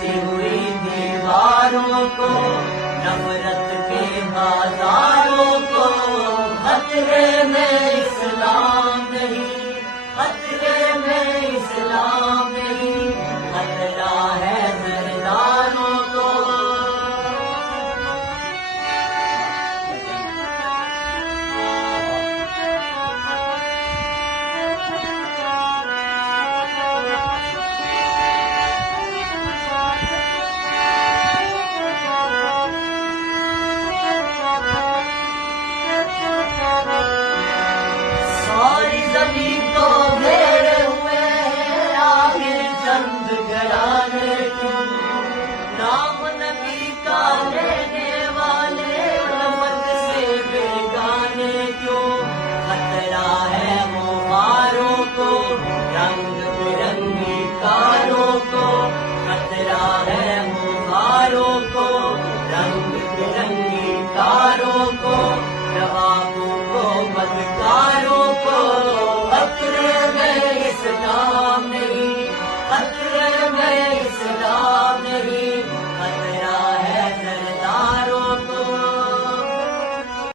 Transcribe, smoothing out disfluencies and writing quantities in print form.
بستی ہوئی دیواروں کو، نفرت کے بازاروں کو، خطرے میں اسلام نہیں، خطرے میں اسلام نہیں، خطرہ ہے سرداروں کو۔ ساری زمین تو گھیرے ہوئے ہیں آخر چند گھرانے کیوں، نام نبی کا لینے والے رحمت سے بیگانے کیوں، خطرہ ہے غباروں کو، رنگ برنگی کاروں کو، خطرہ ہے غباروں کو، رنگ برنگی